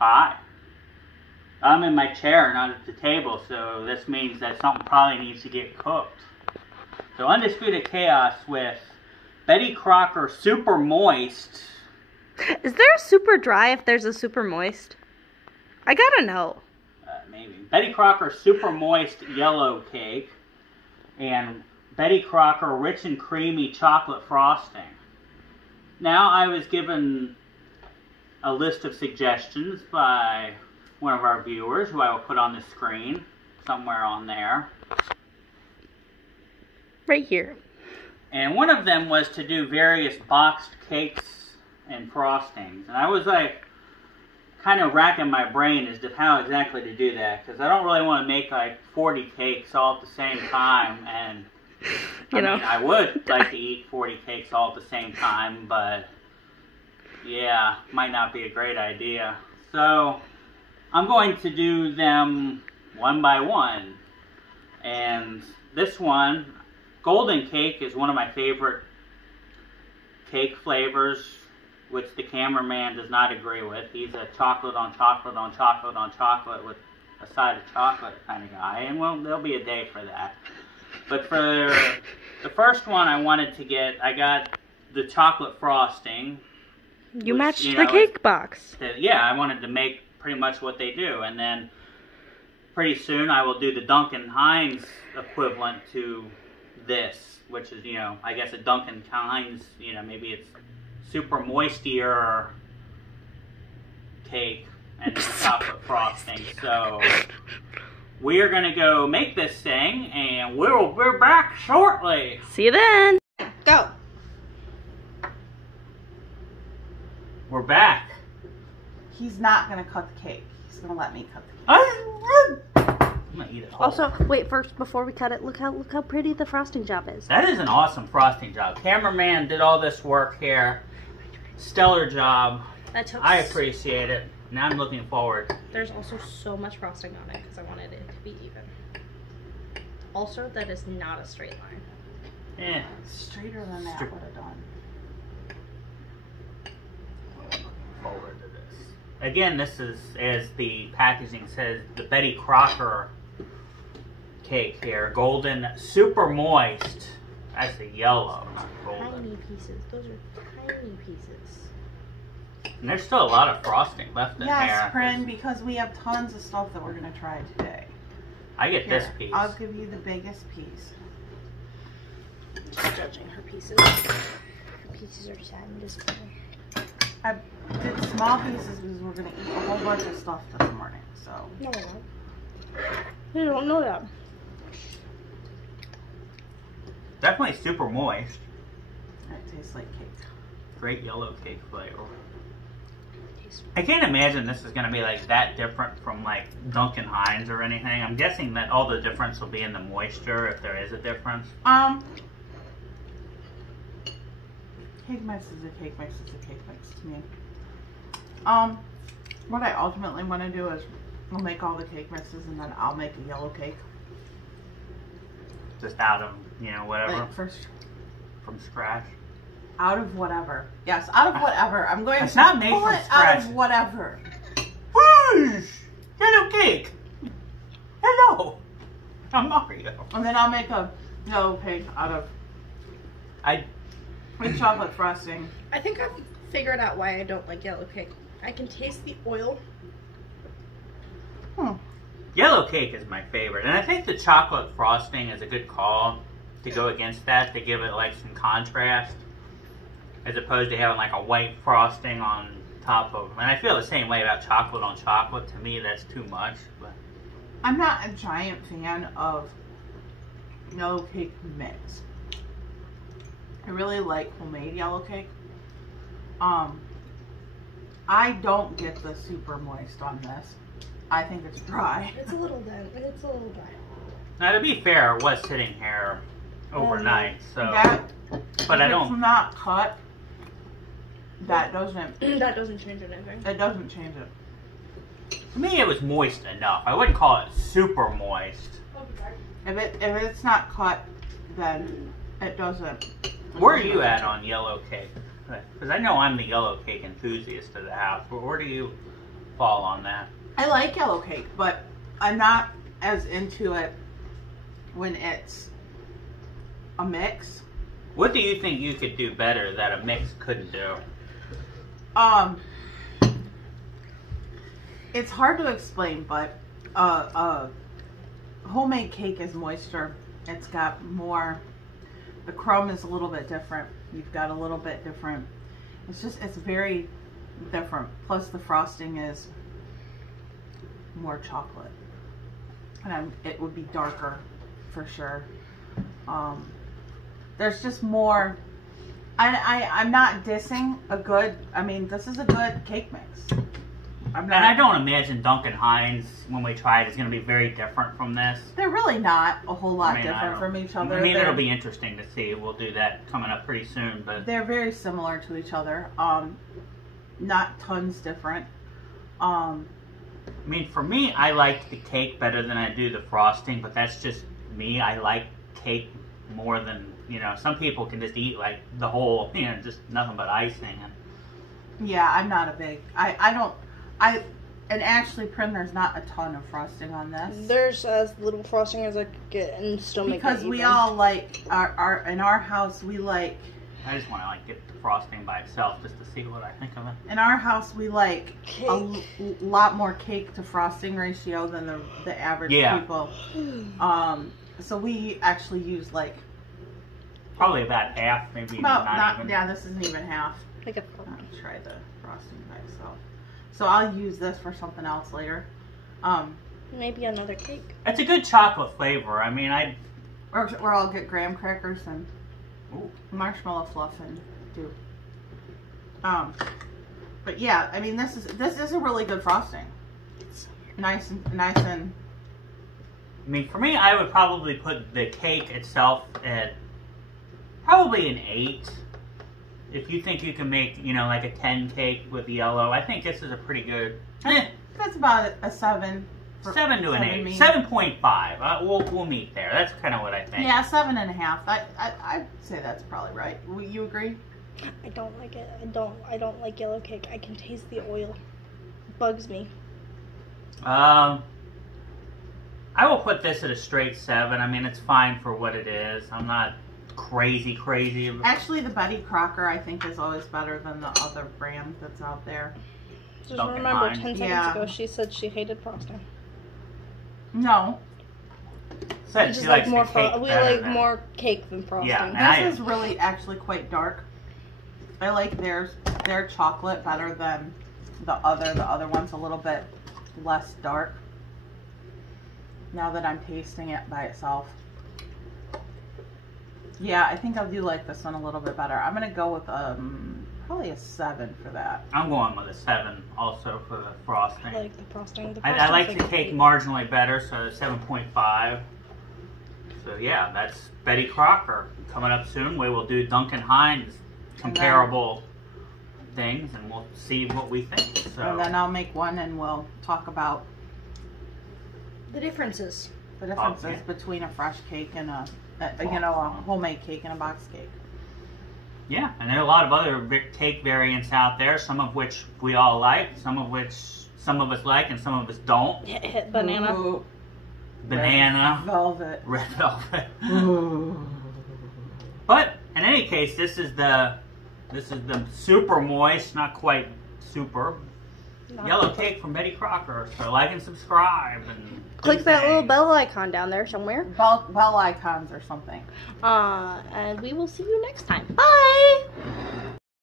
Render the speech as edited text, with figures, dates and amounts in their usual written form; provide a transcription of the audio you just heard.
Hi. I'm in my chair, not at the table, so this means that something probably needs to get cooked. So Undisputed Chaos with Betty Crocker Super Moist. Is there a super dry if there's a super moist? I gotta know. Maybe. Betty Crocker Super Moist Yellow Cake. And Betty Crocker Rich and Creamy Chocolate Frosting. Now, I was given a list of suggestions by one of our viewers, who I will put on the screen somewhere on there. Right here. And one of them was to do various boxed cakes and frostings. And I was like, kind of racking my brain as to how exactly to do that, because I don't really want to make like 40 cakes all at the same time. And I mean, I would like to eat 40 cakes all at the same time, but yeah, might not be a great idea. So I'm going to do them one by one. And this one, golden cake, is one of my favorite cake flavors, which the cameraman does not agree with. He's a chocolate on chocolate on chocolate on chocolate with a side of chocolate kind of guy. And well, there'll be a day for that. But for the first one I wanted to get, I got the chocolate frosting. You matched the cake box. Yeah, I wanted to make pretty much what they do. And then pretty soon I will do the Duncan Hines equivalent to this, which is, I guess a Duncan Hines, maybe it's super moistier cake and chocolate frosting. So we are going to go make this thing, and we'll be back shortly. See you then. Go. We're back. He's not going to cut the cake. He's going to let me cut the cake. I'm going to eat it whole. Also, wait, first, before we cut it, look how pretty the frosting job is. That is an awesome frosting job. Cameraman did all this work here. Stellar job. I appreciate it. Now I'm looking forward. There's also so much frosting on it because I wanted it to be even. Also, that is not a straight line. Yeah. Straighter than that would have done. Looking forward to this. Again, this is, as the packaging says, the Betty Crocker cake here. Golden, super moist. That's the yellow, not golden. Tiny pieces. Those are tiny pieces. And there's still a lot of frosting left in there. Yes, Prin, because we have tons of stuff that we're going to try today. I get Here, this piece. I'll give you the biggest piece. Just judging her pieces. Her pieces are sad and disappointing. I did small pieces because we're going to eat a whole bunch of stuff this morning, so. No, we're not. You don't know that. Definitely super moist. It tastes like cake. Great yellow cake flavor. I can't imagine this is going to be like that different from like Duncan Hines or anything. I'm guessing that all the difference will be in the moisture, if there is a difference. Cake mix is a cake mix is a cake mix to me. What I ultimately want to do is I'll make all the cake mixes and then I'll make a yellow cake. Just out of, whatever. Like first, from scratch. out of whatever. Yes, out of whatever. I'm going It's to not made pull from it scratch. out of whatever. Whoosh! Yellow cake! Hello! I'm Mario. And then I'll make a yellow cake out of with chocolate frosting. I think I've figured out why I don't like yellow cake. I can taste the oil. Yellow cake is my favorite. And I think the chocolate frosting is a good call to go against that, to give it like some contrast, as opposed to having like a white frosting on top of. And I feel the same way about chocolate on chocolate. To me, that's too much. But I'm not a giant fan of yellow cake mix. I really like homemade yellow cake. I don't get the super moist on this. I think it's dry. It's a little dry. It's a little dry. now, to be fair, it was sitting here overnight, so. But I If don't. it's not cut, that doesn't. That doesn't change anything. It doesn't change it. To me, it was moist enough. I wouldn't call it super moist. If it's not cut, then it doesn't. Where are you at on yellow cake? Because I know I'm the yellow cake enthusiast of the house. But where do you fall on that. I like yellow cake, but I'm not as into it when it's a mix. What do you think you could do better that a mix couldn't do? It's hard to explain, but homemade cake is moisture. It's got more. The crumb is a little bit different. You've got a little bit different. It's very different. Plus the frosting is more chocolate, and it would be darker for sure. There's just more. I'm not dissing a good. I mean, this is a good cake mix. And I don't imagine Duncan Hines, when we try it, is going to be very different from this. They're really not a whole lot different from each other. I mean, it'll be interesting to see. We'll do that coming up pretty soon. But they're very similar to each other. Not tons different. I mean, for me, I like the cake better than I do the frosting, but that's just me. I like cake more than, some people can just eat like the whole, just nothing but icing. Yeah, I'm not a big, and actually, Prim, there's not a ton of frosting on this. There's as little frosting as I could get and still make it even. Because we all like, in our house, we like... I just want to get the frosting by itself just to see what I think of it. In our house, we like cake. A lot more cake to frosting ratio than the average people. So we actually use probably about half, maybe not even. Yeah, this isn't even half. I'll try the frosting by itself. So I'll use this for something else later. Maybe another cake. It's a good chocolate flavor. I mean, or I'll get graham crackers and marshmallow fluff and do. But yeah, I mean, this is a really good frosting. Nice and. I mean, for me, I would probably put the cake itself at probably an 8. If you think you can make, like a 10 cake with yellow, I think this is a pretty good. That's about a 7. 7 to an 8. 7.5. We'll meet there. That's kind of what I think. Yeah, 7.5. I'd say that's probably right. You agree? I don't like it. I don't like yellow cake. I can taste the oil. It bugs me. I will put this at a straight 7. I mean, it's fine for what it is. I'm not crazy. Actually, the Betty Crocker, I think, is always better than the other brand that's out there. Just remember, 10 seconds ago, she said she hated frosting. No. Said she likes more cake. We like more cake than frosting. Yeah, this is really actually quite dark. I like their chocolate better than the other one's a little bit less dark. Now that I'm tasting it by itself. Yeah, I think I do like this one a little bit better. I'm going to go with probably a 7 for that. I'm going with a 7 also for the frosting. I like the frosting. I like the cake marginally better, so 7.5. So yeah, that's Betty Crocker. Coming up soon, we will do Duncan Hines comparable things, and we'll see what we think. So. And then I'll make one, and we'll talk about the differences. Between a fresh cake and a homemade cake and a box cake. Yeah, and there are a lot of other cake variants out there, some of which we all like, some of us like and some of us don't. Banana. Ooh. Banana. Red velvet. But in any case, this is the super moist, not quite super, yellow cake from Betty Crocker. So like and subscribe and click that little bell icon down there somewhere. Bell icons or something. And we will see you next time. Bye!